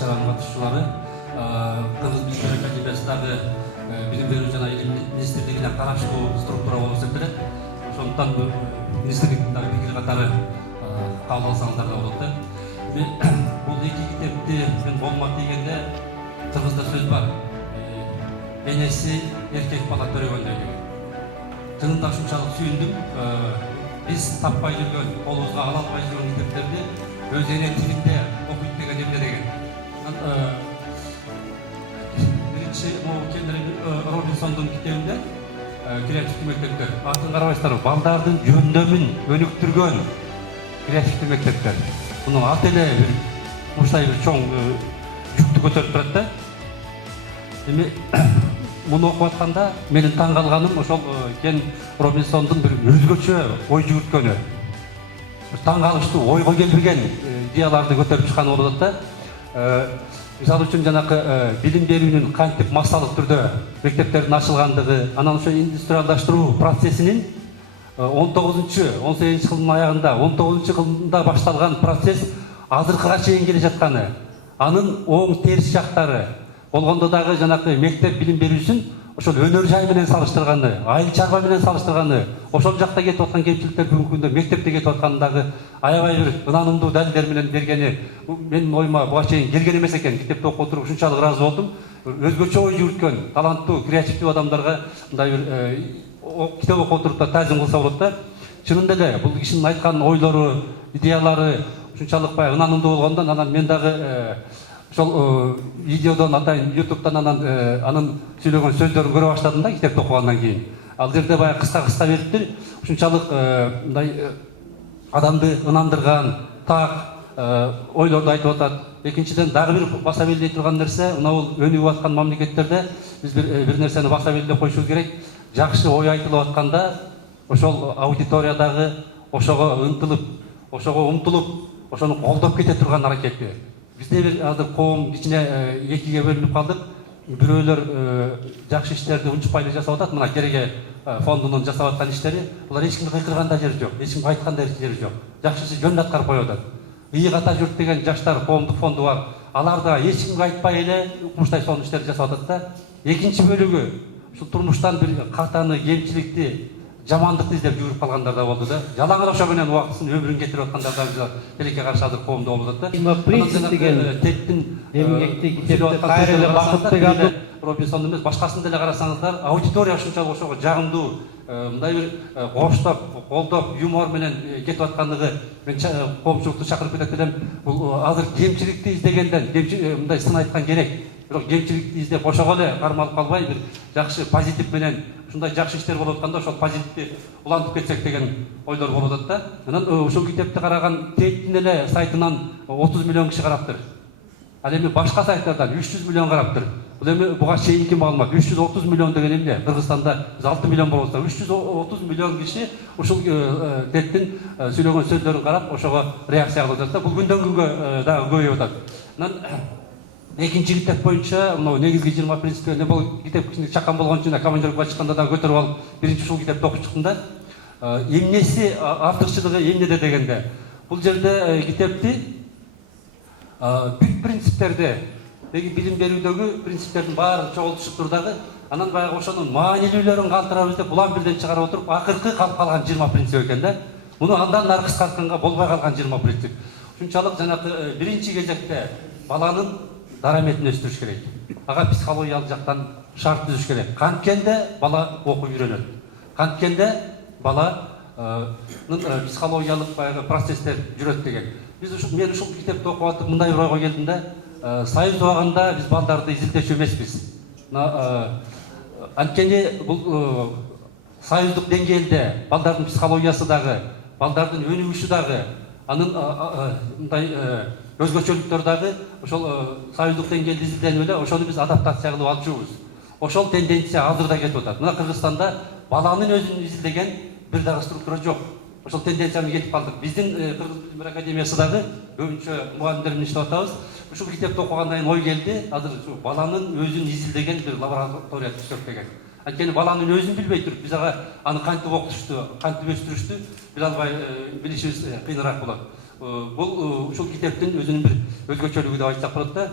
иш-чаранын катышуучулары Кыргыз Билим Академиясындагы билим берүү жана илим министрлигине караштуу структура болуп эсептелет. Ошондуктан министрликтин дагы пикири катары кабыл алсаңыздар да болот да. Бул эки китепти мен болмак дегенде кыргызда сөз бар. Энеси эркек бала төрөгөндөй деген. Чынында ушунчалык сүйүндүм. Биз таппай жүргөн, колубузга ала албай жүргөн китептерди өз эне тилинде окуйт деген эмне деген. Биринчи Кенри Робинсондун китебинде креативдүү мектептер. Атын карабайсыздарбы? Балдардын жөндөмүн өнүктүргөн креативдүү мектептер. Мунун аты эле ушундай бир чоң жүктү көтөрүп турат да. Эми муну окуп атканда менин таң калганым ошол Кен Робинсондун бир өзгөчө ой жүгүрткөнү. Таң калыштуу, ойго келбеген идеяларды көтөрүп чыкканы болот да. Мисалы үчүн жанакы билим берүүнүн кантип массалык түрдө мектептердин ачылгандыгы, анан ошо индустриалдаштыруу процессинин 19-18 кылдын аягында, 19-кылда башталган процесс азыркыга чейин келе жатканы, анын оң терс жактары болгондо дагы жанакы мектеп билим берүүсүн ошол өнөр жай менен салыштырганы, айыл чарба менен салыштырганы, ошол жакта кетип аткан кемчиликтер бүгүнкү күндө мектепте кетип аткандагы аябай бир ынанымдуу далилдер менен бергени менин оюма буга чейин келген эмес экен. Китепти окуп отуруп ушунчалык ыраазы болдум. Өзгөчө ой жүгүрткөн, таланттуу, креативдүү адамдарга мындай бир китеп окуп отуруп да таазим кылса болот да. Чынында эле бул кишинин айткан ойлору, идеялары ушунчалык баягы ынанымдуу болгондон анан мен дагы ошол видеодон атайын YouTube'дан анын сүйлөгөн сөздөрүн көрө баштадым да китепти окугандан кийин. Ал жерде баягы кыска бериптир. Ушунчалык мындай адамды ынандырган, так ойлорду айтып атат. Экинчиден дагы бир баса белгилей турган нерсе, мына бул өнүгүп аткан мамлекеттерде биз бир нерсени баса белгилеп коюшубуз керек. Жакшы ой айтылып атканда ошол аудиториядагы ошого ынтылып, ошого умтулуп, ошону колдоп кете турган аракети. Бизде бир азыр коом ичине экиге бөлүнүп калдык. Бирөөлөр жакшы иштерди унчукпай эле жасап атат. Мына Кереге фондунун жасап аткан иштери, булар эч кимди кыйкырган да жери жок, эч кимге айткан да жери жок. Жакшысы жөн аткарып коюп атат. Ийгата журт деген жаштар коомдук фонду бар. Алар да эч кимге айтпай эле укмуштай сонун иштерди жасап атат да. Экинчи бөлүгү ушул турмуштан бир катаны, кемчиликти, жамандыкты издеп жүгүрүп калгандар да болду да. Жалаң ошо менен убактысын өмүрүн кетирип аткандар да тилекке каршы азыр коомдо болуп атат да. Принцип деген теттин эмгекти китепте кайрылы бакыт деген Робинсон эмес, башкасын деле карасаңыздар, аудитория ушунчалык ошого жагымдуу, мындай бир коштоп, колдоп, юмор менен кетип аткандыгы мен коомчулукту чакырып кетет элем. Бул азыр кемчиликти издегенден, мындай сын айткан керек. Бирок кемчиликти издеп ошого эле кармалып калбай, бир жакшы позитив менен ушундай жакшы иштер болуп атканда ошол позитивди улантып кетсек деген ойлор болуп атат да. Анан ушул китепти караган Тейттин эле сайтынан 30 миллион киши караптыр. Ал эми башка сайттардан 300 миллион караптыр. Бул эми буга чейинки маалымат 330 миллион деген эмне? Кыргызстанда биз 6 миллион болобуз да 330 миллион киши ушул Тейттин сүйлөгөн сөздөрүн карап ошого реакция кылып атат да. Бул күндөн күнгө дагы көбөйүп атат. Анан экинчи китеп боюнча мына негизги 20 принциптерин бул китеп кичине чакан болгон үчүн командировкага чыкканда да көтөрүп алып биринчи ушул китепти окуп чыктым да. Эмнеси артыкчылыгы эмнеде дегенде бул жерде китепти бүт принциптерди билим берүүдөгү принциптердин баары чогултушуп тур дагы анан баягы ошонун маанилүүлөрүн калтырабыз деп улам бирден чыгарып отуруп акыркы калып калган 20 принцип экен да. Муну андан нары кыскартканга болбой калган 20 принцип. Ушунчалык жанакы биринчи кезекте баланын дараметин өстүрүш керек. Ага психологиялык жактан шарт түзүш керек. Канткенде бала окуп үйрөнөт. Канткенде баланын психологиялык баягы процесстер жүрөт деген. Мен ушул китепти окуп атып мындай бир ойго келдим да. Союз убагында биз балдарды изилтечү эмеспиз. Анткени бул союздук деңгээлде балдардын психологиясы дагы, балдардын өнүгүшү дагы, анын мындай өзгөчөлүктөр дагы ошол союздук деңгээлде изилденип эле ошону биз адаптация кылып алчубуз. Ошол тенденция азыр да кетип атат. Мына Кыргызстанда баланын өзүн изилдеген бир дагы структура жок. Ошол тенденцияны кетип калдык. Биздин Кыргыз Билим Академиясы дагы көбүнчө мугалимдер менен иштеп атабыз. Ушул китепти окугандан кийин ой келди. Азыр баланын өзүн изилдеген бир лаборатория түзсөк деген. Анткени баланын өзүн билбей туруп биз аны кантип окутушту, кантип өстүрүштү биле албай билишибиз кыйыныраак болот. Бул ушул китептин өзүнүн бир өзгөчөлүгү деп айтсак болот да.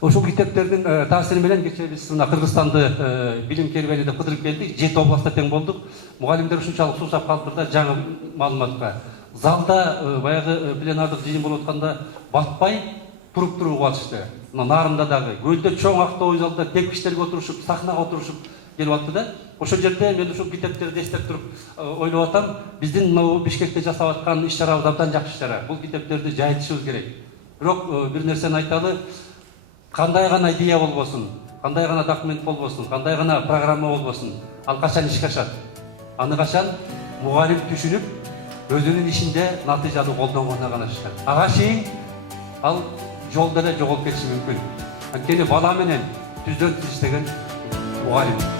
Ошол китептердин таасири менен кечээ биз мына Кыргызстанды билим кербелиде кыдырып келдик. 7 областта тең болдук. Мугалимдер ушунчалык суусап калдыр да жаңы маалыматка. Залда баягы пленардык жыйын болуп атканда батпай туруп алышты. Мына Нарында дагы көлдө чоң автоой залда тепкичтерге отурушуп, сахнага отурушуп келип атты да. Ошол жерде мен ушул китептерди эстеп туруп ойлоп атам, биздин мына Бишкекте жасап аткан иш-чарабыз абдан жакшы иш-чара. Бул китептерди жайылтышыбыз керек. Бирок бир нерсени айталы, кандай гана идея болбосун, кандай гана документ болбосун, кандай гана программа болбосун, ал качан ишке ашат? Аны качан мугалим түшүнүп, өзүнүн ишинде натыйжалуу колдонгондо гана ашат. Ага чейин ал жолдо эле жоголуп кетиши мүмкүн. Анткени бала менен түздөн түз иштеген мугалим.